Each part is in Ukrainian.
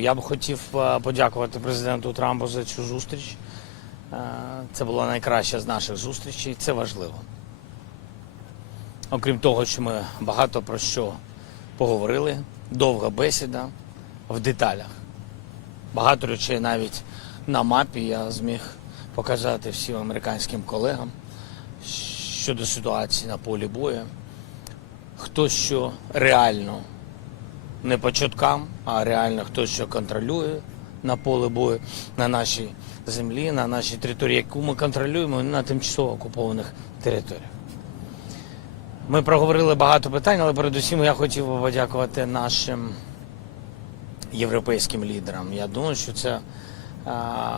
Я б хотів е, подякувати президенту Трампу за цю зустріч. Е, Це була найкраща з наших зустрічей. Це важливо. Окрім того, що ми багато про що поговорили, довга бесіда в деталях. Багато речей навіть на мапі я зміг показати всім американським колегам щодо ситуації на полі бою. Хто що реально не по чуткам, а реально хто що контролює на поле бою, на нашій землі, на нашій території, яку ми контролюємо на тимчасово окупованих територіях. Ми проговорили багато питань, але передусім я хотів би подякувати нашим європейським лідерам. Я думаю, що це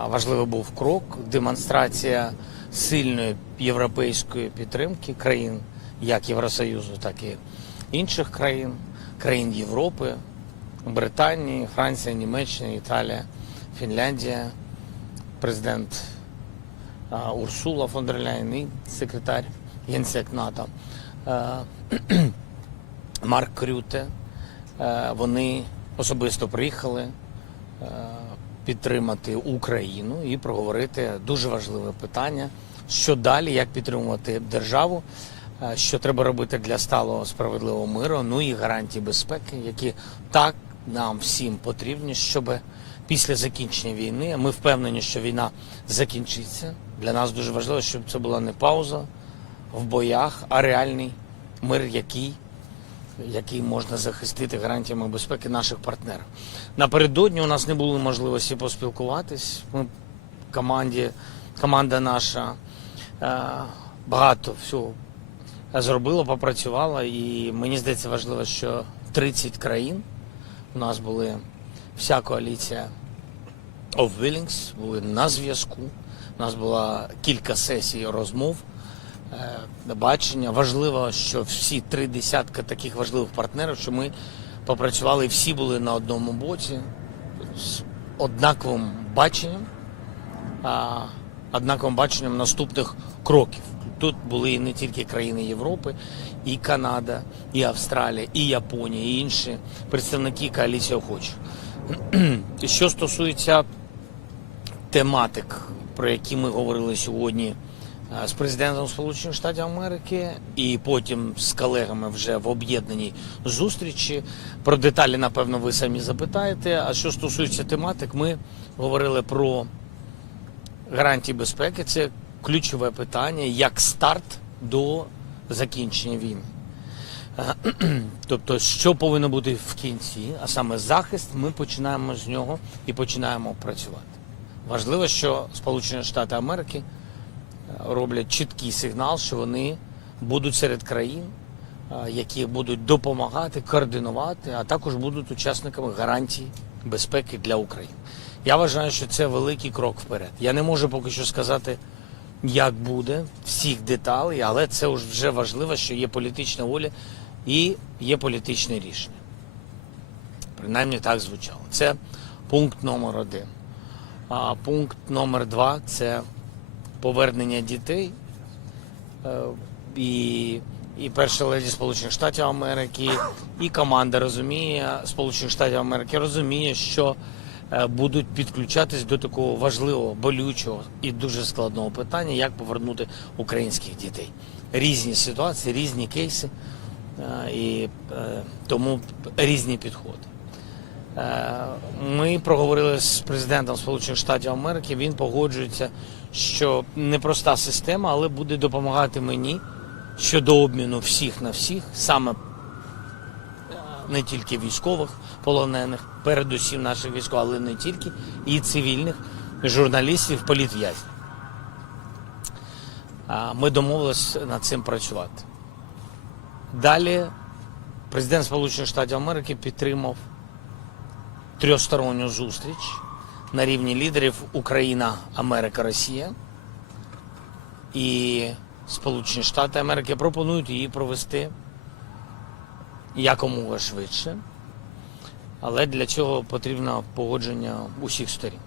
важливий був крок, демонстрація сильної європейської підтримки країн, як Євросоюзу, так і інших країн, країн Європи, Британії, Франція, Німеччина, Італія, Фінляндія, президент Урсула фон дер Ляйн і секретар Генсек НАТО. Марк Крюте. Вони особисто приїхали підтримати Україну і проговорити дуже важливе питання, що далі, як підтримувати державу, що треба робити для сталого справедливого миру, ну і гарантії безпеки, які так нам всім потрібні, щоб після закінчення війни, ми впевнені, що війна закінчиться. Для нас дуже важливо, щоб це була не пауза в боях, а реальний мир, який який можна захистити гарантіями безпеки наших партнерів. Напередодні у нас не було можливості поспілкуватись. Ми команді, команда наша е, багато всього зробила, попрацювала, і мені здається важливо, що 30 країн у нас були вся коаліція of Willings, були на зв'язку. У нас було кілька сесій розмов е, бачення. Важливо, що всі три десятка таких важливих партнерів, що ми попрацювали, всі були на одному боці з однаковим баченням, однаковим баченням наступних кроків. Тут були не тільки країни Європи, і Канада, і Австралія, і Японія, і інші представники коаліції охочих. Що стосується тематик, про які ми говорили сьогодні е, з президентом Сполучених Штатів Америки, і потім з колегами вже в об'єднаній зустрічі. Про деталі, напевно, ви самі запитаєте. А що стосується тематик, ми говорили про гарантії безпеки. Це ключове питання як старт до закінчення війни. Е, Тобто, що повинно бути в кінці, а саме захист, ми починаємо з нього і починаємо працювати. Важливо, що Сполучені Штати Америки е, роблять чіткий сигнал, що вони будуть серед країн, е, які будуть допомагати, координувати, а також будуть учасниками гарантій безпеки для України. Я вважаю, що це великий крок вперед. Я не можу поки що сказати, як буде всіх деталей, але це вже важливо, що є політична воля і є політичне рішення. Принаймні так звучало. Це пункт номер один. А пункт номер два це повернення дітей. Е, І, і перша леді Сполучених Штатів Америки, і команда розуміє Сполучених Штатів Америки розуміє, що будуть підключатись до такого важливого, болючого і дуже складного питання, як повернути українських дітей. Різні ситуації, різні кейси, е, і е, тому різні підходи. Е, Ми проговорили з президентом Сполучених Штатів Америки. Він погоджується, що непроста система, але буде допомагати мені щодо обміну всіх на всіх, саме е, не тільки військових полонених, передусім наших військових, але не тільки, і цивільних журналістів, політв'язнів. Ми домовилися над цим працювати. Далі президент Сполучених Штатів Америки підтримав трьохсторонню зустріч на рівні лідерів Україна, Америка, Росія. І Сполучені Штати Америки пропонують її провести якомога швидше. Але для цього потрібно погодження усіх сторін.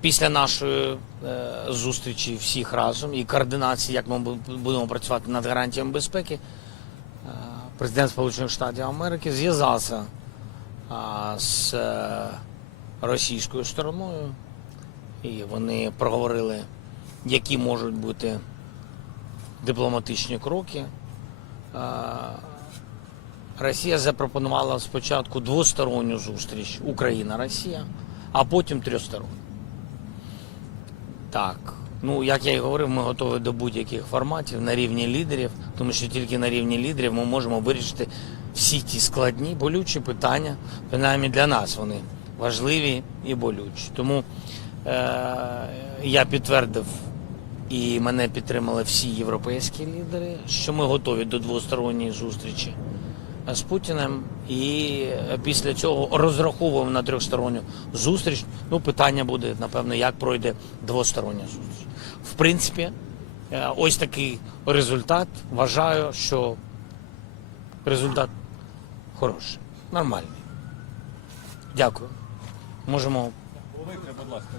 Після нашої е, зустрічі всіх разом і координації, як ми будемо працювати над гарантіями безпеки, президент Сполучених Штатів Америки зв'язався з е, російською стороною, і вони проговорили, які можуть бути дипломатичні кроки. А, Росія запропонувала спочатку двосторонню зустріч Україна-Росія, а потім трьохсторонню. Так, ну як я і говорив, ми готові до будь-яких форматів на рівні лідерів, тому що тільки на рівні лідерів ми можемо вирішити всі ті складні, болючі питання, принаймні для нас вони важливі і болючі. Тому е- я підтвердив і мене підтримали всі європейські лідери, що ми готові до двосторонньої зустрічі з Путіним, і після цього розраховуємо на трьохсторонню зустріч. Ну, питання буде, напевно, як пройде двостороння зустріч. В принципі, е, ось такий результат. Вважаю, що результат хороший, нормальний. Дякую. Можемо Володимире, будь ласка.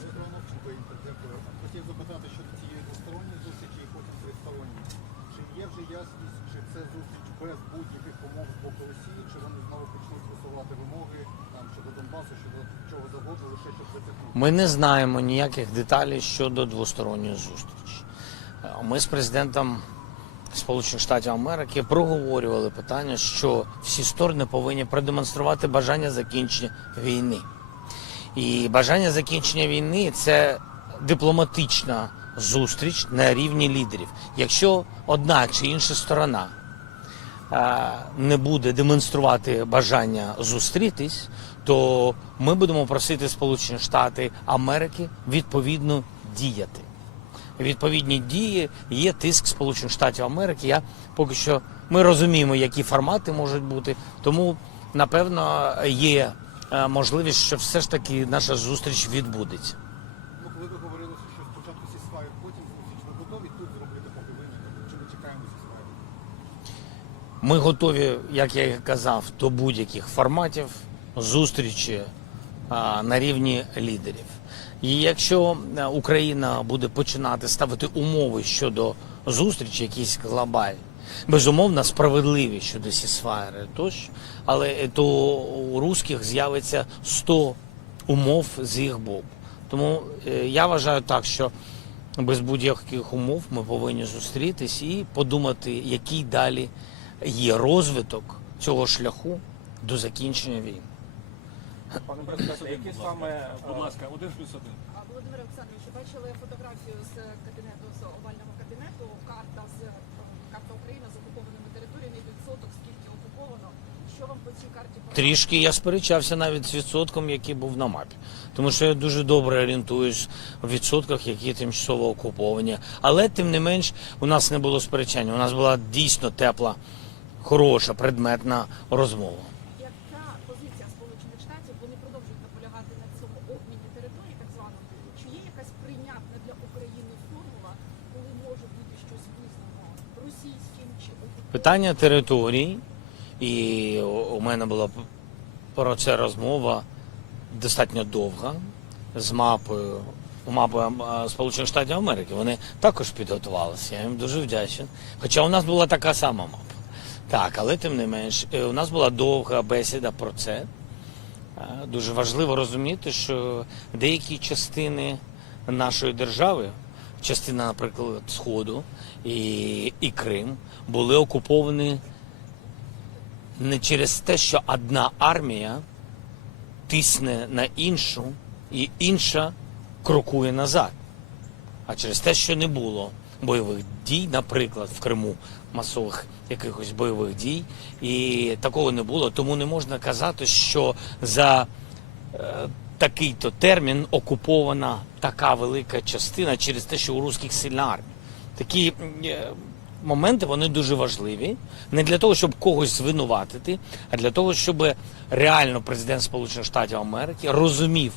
Дмитро Оновченко, інтердепер. Хотів запитати щодо цієї двосторонньої зустрічі і потім тристоронньої. Чи є вже ясність, чи це зустріч без будь-яких умов з боку Росії, чи вони знову почнуть висувати вимоги там щодо Донбасу, щодо чого завгодно, лише щоб затягнути? Ми не знаємо ніяких деталей щодо двосторонньої зустрічі. Е, Ми з президентом Сполучених Штатів Америки проговорювали питання, що всі сторони повинні продемонструвати бажання закінчення війни. І бажання закінчення війни це дипломатична зустріч на рівні лідерів. Якщо одна чи інша сторона не буде демонструвати бажання зустрітись, то ми будемо просити Сполучені Штати Америки відповідно діяти. Відповідні дії є тиск Сполучених Штатів Америки. Я поки що ми розуміємо, які формати можуть бути. Тому напевно є е, можливість, що все ж таки наша зустріч відбудеться. Ну, коли ви говорили, що спочатку сісфайр, потім зустріч, ви готові тут зробити поки виняток? Чи ми чекаємо сісфайр? Ми готові, як я і казав, до будь-яких форматів зустрічі на рівні лідерів. І якщо е, Україна буде починати ставити умови щодо зустрічі, якісь глобальні, безумовно справедливі щодо сісфайри тощо, але е, то у русських з'явиться 100 умов з їх боку. Тому е, я вважаю так, що без будь-яких умов ми повинні зустрітись і подумати, який далі є розвиток цього шляху до закінчення війни. Пане президенте, які саме, будь ласка, один плюс один. А, Володимире Олександровичу, бачили фотографію з кабінету з овального кабінету. Карта з е, карта України з окупованими територіями. Відсоток скільки окуповано. Що вам по цій карті? Трішки я сперечався навіть з відсотком, який був на мапі. Тому що я дуже добре орієнтуюсь в відсотках, які тимчасово окуповані. Але тим не менш у нас не було сперечання. У нас була дійсно тепла, хороша, предметна розмова. Яка позиція Сполучених Штатів? Вони продовжують наполягати на цьому обміні територій, так званому. Чи є якась прийнятна для України формула, коли може бути щось визнано російським чи? Питання територій, і у- у мене була про це розмова достатньо довга з мапою. Мапою Сполучених Штатів Америки. Вони також підготувалися. Я їм дуже вдячний. Хоча у нас була така сама мапа. Так, але тим не менш, е, у нас була довга бесіда про це. Е, Дуже важливо розуміти, що деякі частини нашої держави, частина, наприклад, Сходу і, і Крим, були окуповані не через те, що одна армія тисне на іншу, і інша крокує назад. А через те, що не було бойових дій, наприклад, в Криму масових якихось бойових дій, і такого не було. Тому не можна казати, що за е, такий-то термін окупована така велика частина через те, що у русських сильна армія. Такі е, моменти вони дуже важливі. Не для того, щоб когось звинуватити, а для того, щоб реально президент Сполучених Штатів Америки розумів,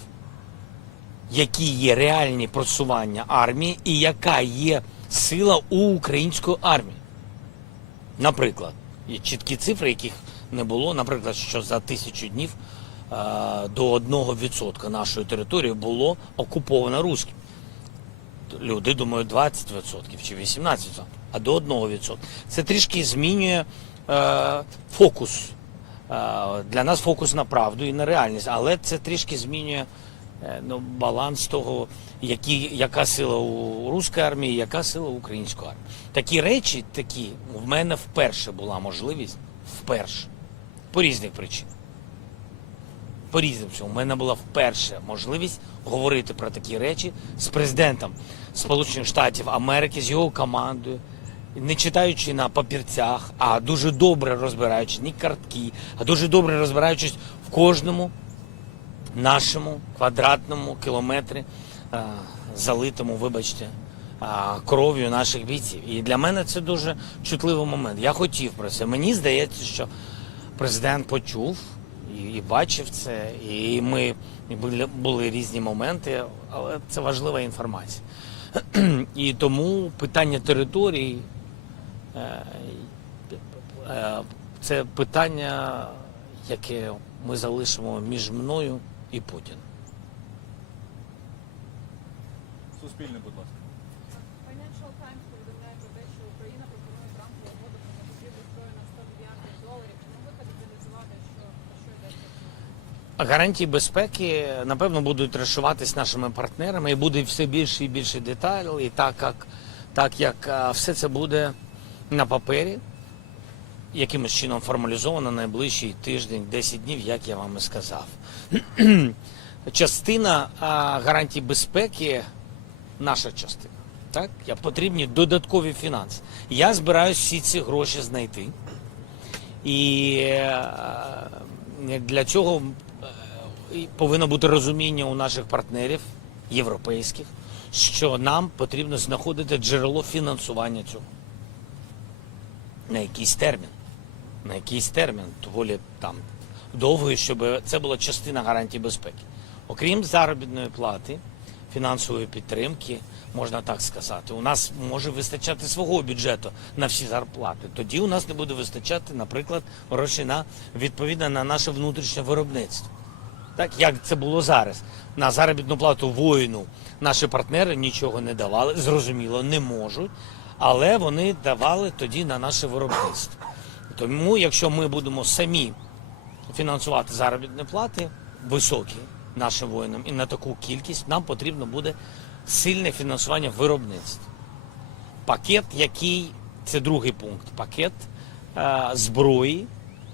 які є реальні просування армії і яка є сила у української армії. Наприклад, є чіткі цифри, яких не було. Наприклад, що за тисячу днів е, до 1% нашої території було окуповано русським. Люди думають 20% чи 18%, а до 1%. Це трішки змінює е, фокус Для нас фокус на правду і на реальність, але це трішки змінює е, ну, баланс того, які, яка сила у руської армії, яка сила у української армії. Такі речі, такі, в мене вперше була можливість, вперше, по різних причинах. По різним. У мене була вперше можливість говорити про такі речі з президентом Сполучених Штатів Америки, з його командою, не читаючи на папірцях, а дуже добре розбираючись, ні картки, а дуже добре розбираючись в кожному нашому квадратному кілометрі, е, залитому, вибачте, е, кров'ю наших бійців. І для мене це дуже чутливий момент. Я хотів про це. Мені здається, що президент почув і, бачив це, і ми були, різні моменти, але це важлива інформація. І тому питання території е, це питання, яке ми залишимо між мною і Путіним. Суспільне, будь ласка. Financial Times повідомляє про те, що Україна пропонує Трампу угоду про закупівлю зброї на 100 мільярдів доларів. Чи могли що про що йдеться? Гарантії безпеки, напевно, будуть розшиватись нашими партнерами і буде все більше і більше деталей. І так як, так як все це буде на папері, якимось чином формалізовано найближчий тиждень, 10 днів, як я вам і сказав. Частина гарантій безпеки, наша частина. Так, я потрібні додаткові фінанси. Я збираюся всі ці гроші знайти. І е, для цього е, повинно бути розуміння у наших партнерів європейських, що нам потрібно знаходити джерело фінансування цього на якийсь термін. На якийсь термін, доволі там довгий, щоб це була частина гарантій безпеки. Окрім заробітної плати, фінансової підтримки, можна так сказати, у нас може вистачати свого бюджету на всі зарплати. Тоді у нас не буде вистачати, наприклад, грошей на відповідно на наше внутрішнє виробництво. Так як це було зараз. На заробітну плату воїну наші партнери нічого не давали, зрозуміло, не можуть, але вони давали тоді на наше виробництво. Тому, якщо ми будемо самі фінансувати заробітні плати високі нашим воїнам і на таку кількість, нам потрібно буде сильне фінансування виробництва. Пакет, який це другий пункт, пакет е, зброї,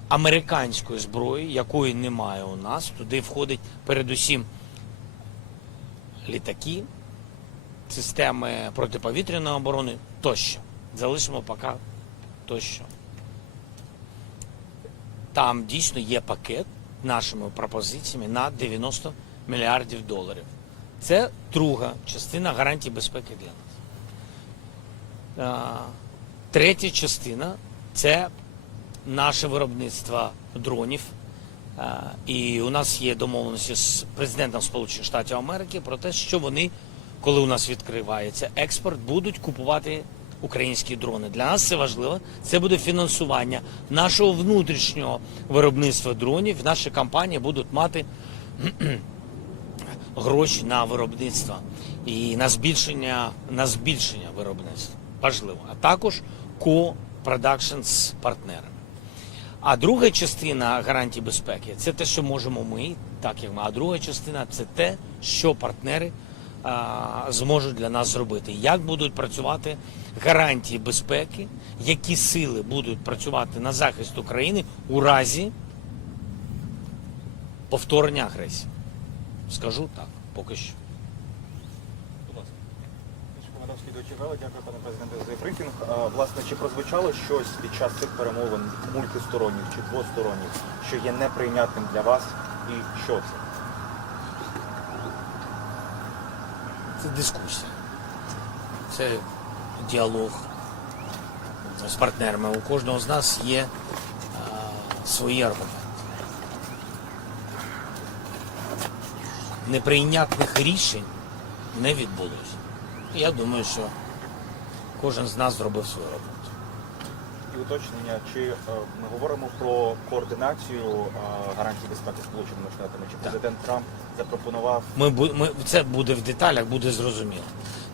американської зброї, якої немає у нас. Туди входить передусім літаки, системи протиповітряної оборони тощо. Залишимо поки тощо. Там дійсно є пакет нашими пропозиціями на 90 мільярдів доларів. Це друга частина гарантій безпеки для нас. Третя частина це наше виробництво дронів. І у нас є домовленості з президентом Сполучених Штатів Америки про те, що вони, коли у нас відкривається експорт, будуть купувати українські дрони. Для нас це важливо. Це буде фінансування нашого внутрішнього виробництва дронів. Наші компанії будуть мати гроші на виробництво і на збільшення, на збільшення виробництва. Важливо. А також ко-продакшн з партнерами. А друга частина гарантій безпеки це те, що можемо ми, так як ми. А друга частина це те, що партнери зможуть для нас зробити. Як будуть працювати гарантії безпеки, які сили будуть працювати на захист України у разі повторення агресії. Скажу так, поки що. Дякую пане президенте за брифінг. Власне, чи прозвучало щось під час цих перемовин мультисторонніх чи двосторонніх, що є неприйнятним для вас, і що це? Це дискусія. Це діалог з партнерами. У кожного з нас є а, свої аргументи. Неприйнятних рішень не відбулося. Я думаю, що кожен з нас зробив свою роботу. Уточнення, чи е, ми говоримо про координацію е, гарантій безпеки Сполученими Штатами, чи президент Трамп запропонував Ми, бу- ми, це буде в деталях, буде зрозуміло.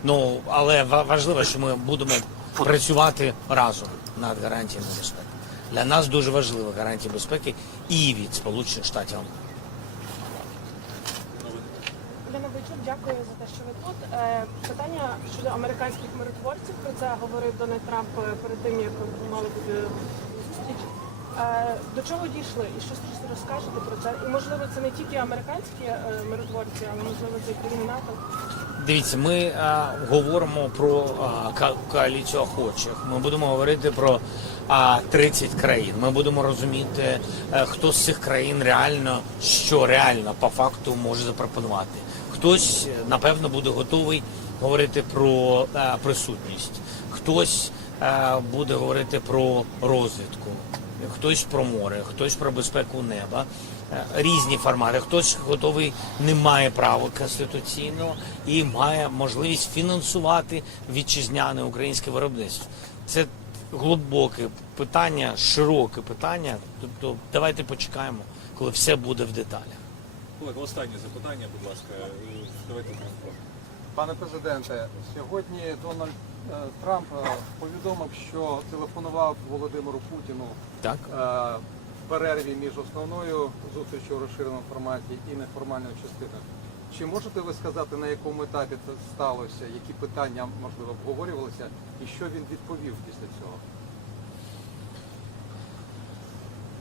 Ну, але ва- важливо, що ми будемо працювати разом над гарантіями безпеки. Для нас дуже важливо гарантії безпеки і від Сполучених Штатів. Америки. Дякую за те, що ви тут. Е, Питання щодо американських миротворців. Про це говорив Дональд Трамп е, перед тим, як мали бути зустріч. Е, До чого дійшли? І що розкажете про це? І можливо, це не тільки американські миротворці, але можливо це і НАТО. Дивіться, ми а, говоримо про а, коаліцію охочих. Ми будемо говорити про а, 30 країн. Ми будемо розуміти, е, хто з цих країн реально що реально по факту може запропонувати. Хтось напевно буде готовий говорити про е, присутність, хтось е, буде говорити про розвідку, хтось про море, хтось про безпеку неба. Е, Різні формати. Хтось готовий не має права конституційного і має можливість фінансувати вітчизняне українське виробництво. Це глибоке питання, широке питання. Тобто, давайте почекаємо, коли все буде в деталях. Олег, останнє запитання, будь ласка. Давайте транспорт. Пане президенте, сьогодні Дональд е, Трамп е, повідомив, що телефонував Володимиру Путіну Так? е, в перерві між основною зустрічю у розширеному форматі і неформальною частиною. Чи можете ви сказати, на якому етапі це сталося, які питання можливо обговорювалися, і що він відповів після цього?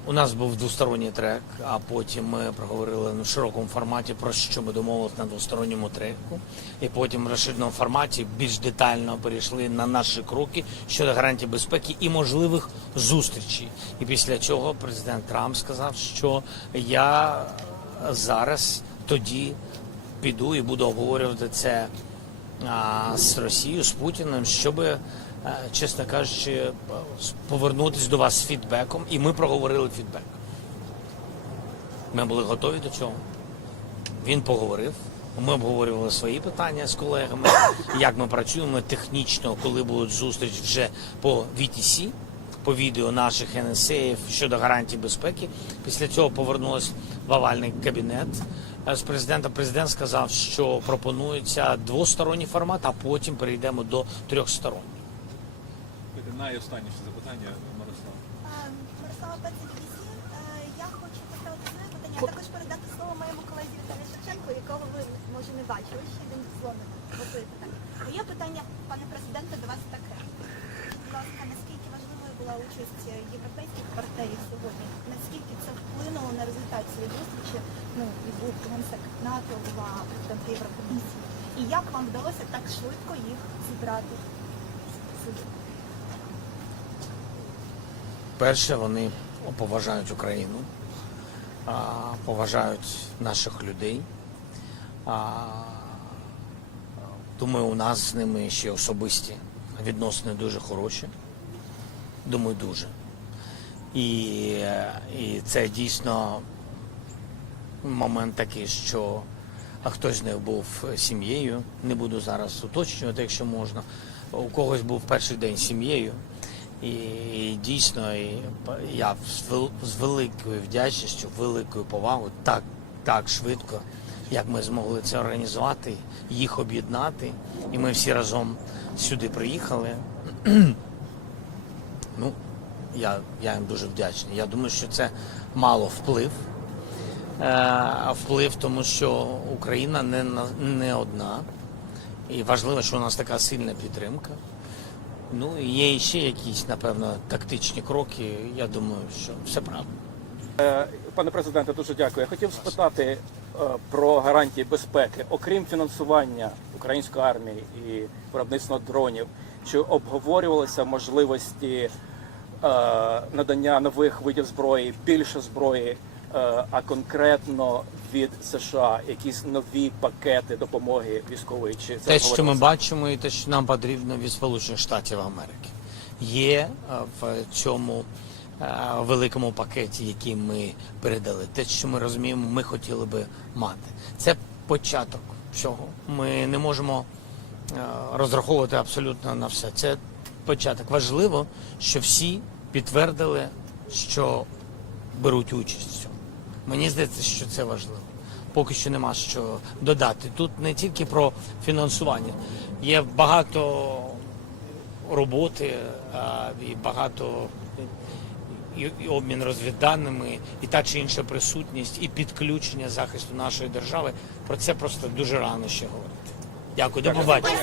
У нас був двосторонній трек, а потім ми проговорили в широкому форматі про що ми домовилися на двосторонньому треку. І потім в розширеному форматі більш детально перейшли на наші кроки щодо гарантій безпеки і можливих зустрічей. І після цього президент Трамп сказав, що я зараз тоді піду і буду обговорювати це з Росією, з Путіним, щоб, е, чесно кажучи, повернутися до вас з фідбеком, і ми проговорили фідбек. Ми були готові до цього. Він поговорив. Ми обговорювали свої питання з колегами, як ми працюємо технічно, коли будуть зустріч вже по VTC, по відео наших НСАів щодо гарантій безпеки. Після цього повернулись в овальний кабінет е, з президентом. Президент сказав, що пропонується двосторонній формат, а потім перейдемо до трьохсторонніх. Найостанніше запитання. Е, Мирослава Пеці BBC. Е, Я хочу поставити своє питання, а також передати слово моєму колезі Віталію Шевченку, якого ви може не бачили, ще він дзвонить готує питання. Моє питання, пане президенте, до вас таке. Будь ласка, наскільки важливою була участь європейських партнерів сьогодні? Наскільки це вплинуло на результат цієї зустрічі? Ну, і був генсек НАТО, була президент Єврокомісії. І як вам вдалося так швидко їх зібрати? Перше, вони поважають Україну, поважають наших людей. Думаю, у нас з ними ще особисті відносини дуже хороші. Думаю, дуже. І, і це дійсно момент такий, що а хтось з них був сім'єю. Не буду зараз уточнювати, якщо можна. У когось був перший день сім'єю. І, дійсно, і я з, великою вдячністю, великою повагою, так, так швидко, як ми змогли це організувати, їх об'єднати. І ми всі разом сюди приїхали. ну, я, я їм дуже вдячний. Я думаю, що це мало вплив. Е, вплив, тому що Україна не, не одна. І важливо, що у нас така сильна підтримка. Ну і є ще якісь, напевно, тактичні кроки. Я думаю, що все правильно. Е, Пане президенте, дуже дякую. Я хотів спитати е, про гарантії безпеки, окрім фінансування української армії і виробництва дронів, чи обговорювалися можливості е, надання нових видів зброї, більше зброї, а конкретно від США, якісь нові пакети допомоги військової? Чи це Те, що ми бачимо, і те, що нам потрібно від Сполучених Штатів Америки, є е, в цьому е, великому пакеті, який ми передали. Те, що ми розуміємо, ми хотіли би мати. Це початок всього. Ми не можемо е, розраховувати абсолютно на все. Це початок. Важливо, що всі підтвердили, що беруть участь в цьому. Мені здається, що це важливо. Поки що нема що додати. Тут не тільки про фінансування, є багато роботи а, і багато і, і обмін розвідданими, і та чи інша присутність, і підключення захисту нашої держави. Про це просто дуже рано ще говорити. Дякую, до побачення.